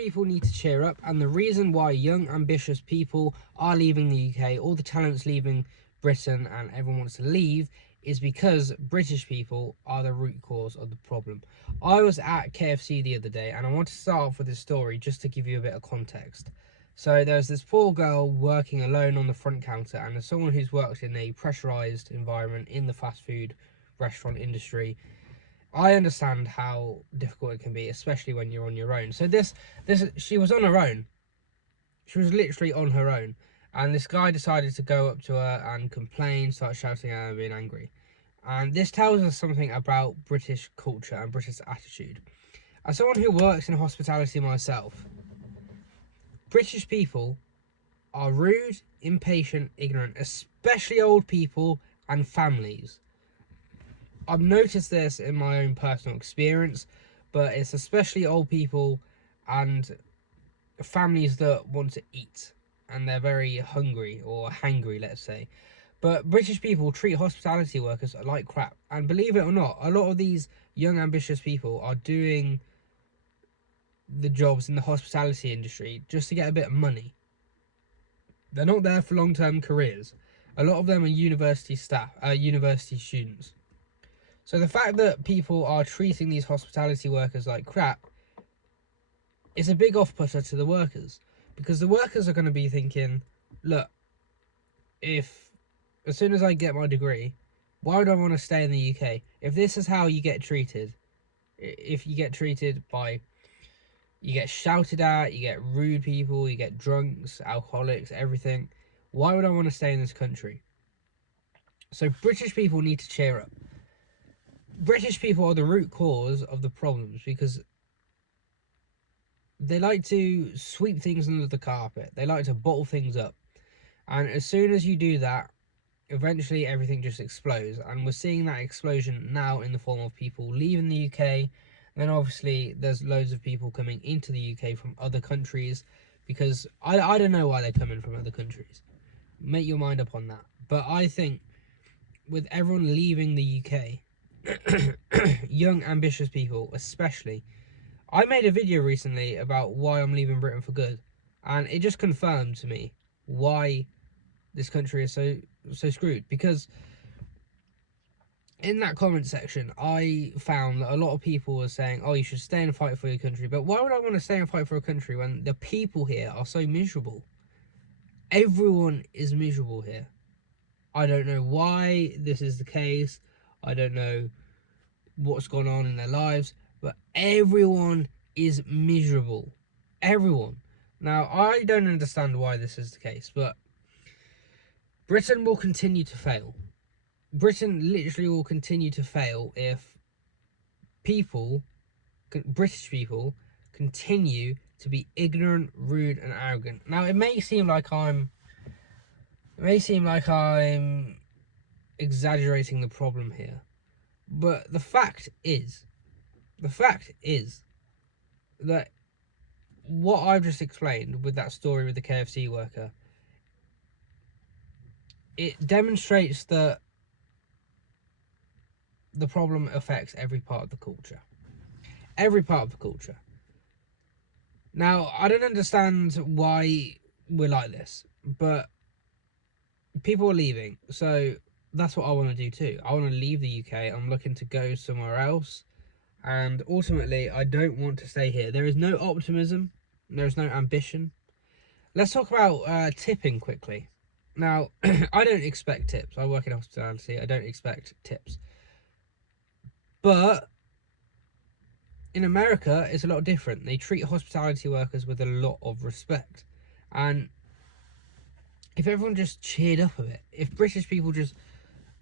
people need to cheer up, and the reason why young, ambitious people are leaving the UK, all the talents leaving Britain, and everyone wants to leave, is because British people are the root cause of the problem. I was at KFC the other day, and I want to start off with this story just to give you a bit of context. So there's this poor girl working alone on the front counter, and as someone who's worked in a pressurized environment in the fast food restaurant industry, I understand how difficult it can be, especially when you're on your own. So she was on her own. She was literally on her own. And this guy decided to go up to her and complain, start shouting at her and being angry. And this tells us something about British culture and British attitude. As someone who works in hospitality myself, British people are rude, impatient, ignorant, especially old people and families. I've noticed this in my own personal experience, but it's especially old people and families that want to eat and they're very hungry or hangry, let's say. But British people treat hospitality workers like crap, and believe it or not, a lot of these young ambitious people are doing the jobs in the hospitality industry just to get a bit of money. They're not there for long-term careers. A lot of them are university students. So the fact that people are treating these hospitality workers like crap is a big off-putter to the workers, because the workers are going to be thinking, look, if as soon as I get my degree, why would I want to stay in the UK? If this is how you get treated, if you get treated by, you get shouted at, you get rude people, you get drunks, alcoholics, everything, why would I want to stay in this country? So British people need to cheer up. British people are the root cause of the problems, because they like to sweep things under the carpet. They like to bottle things up. And as soon as you do that, eventually everything just explodes. And we're seeing that explosion now in the form of people leaving the UK. And then obviously there's loads of people coming into the UK from other countries, because I don't know why they're coming from other countries. Make your mind up on that. But I think with everyone leaving the UK, young ambitious people especially, I made a video recently about why I'm leaving Britain for good, and it just confirmed to me why this country is so screwed. Because in that comment section, I found that a lot of people were saying, oh, you should stay and fight for your country. But why would I want to stay and fight for a country when the people here are so miserable? Everyone is miserable here. I don't know why this is the case. I don't know what's gone on in their lives, but everyone is miserable. Everyone. Now, I don't understand why this is the case, but Britain will continue to fail. Britain literally will continue to fail if British people, continue to be ignorant, rude, and arrogant. Now, it may seem like I'm exaggerating the problem here, but the fact is that what I've just explained with that story with the KFC worker, it demonstrates that the problem affects every part of the culture. Every part of the culture. Now, I don't understand why we're like this, but people are leaving, so that's what I want to do too. I want to leave the UK. I'm looking to go somewhere else, and ultimately I don't want to stay here. There is no optimism, there is no ambition. Let's talk about tipping quickly. Now, I don't expect tips. I work in hospitality. I don't expect tips. But in America, it's a lot different. They treat hospitality workers with a lot of respect. And if everyone just cheered up a bit, if British people just,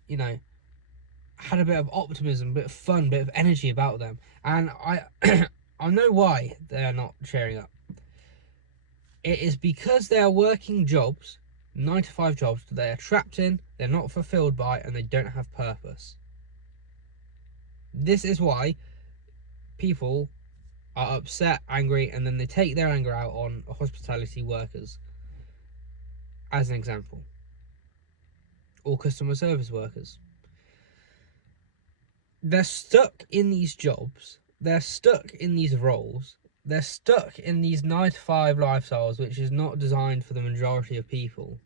had a bit of optimism, a bit of fun, a bit of energy about them, and I know why they are not cheering up. It is because they are working jobs, 9-to-5 jobs, that they are trapped in, they're not fulfilled by, and they don't have purpose. This is why people are upset, angry, and then they take their anger out on hospitality workers, as an example, or customer service workers. They're stuck in these jobs, they're stuck in these roles, they're stuck in these 9 to 5 lifestyles, which is not designed for the majority of people.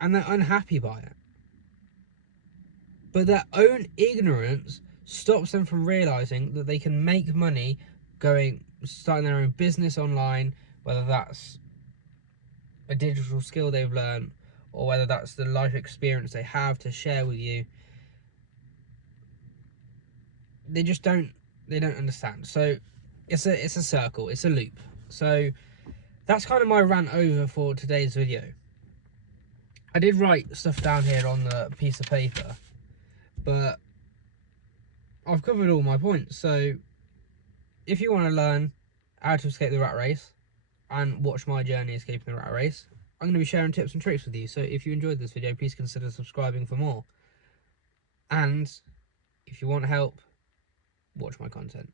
And they're unhappy by it. But their own ignorance stops them from realising that they can make money starting their own business online, whether that's a digital skill they've learned or whether that's the life experience they have to share with you. They don't understand. So it's a circle, it's a loop. So that's kind of my rant over for today's video. I did write stuff down here on the piece of paper, but I've covered all my points. So if you want to learn how to escape the rat race and watch my journey escaping the rat race, I'm going to be sharing tips and tricks with you. So if you enjoyed this video, please consider subscribing for more. And if you want help, watch my content.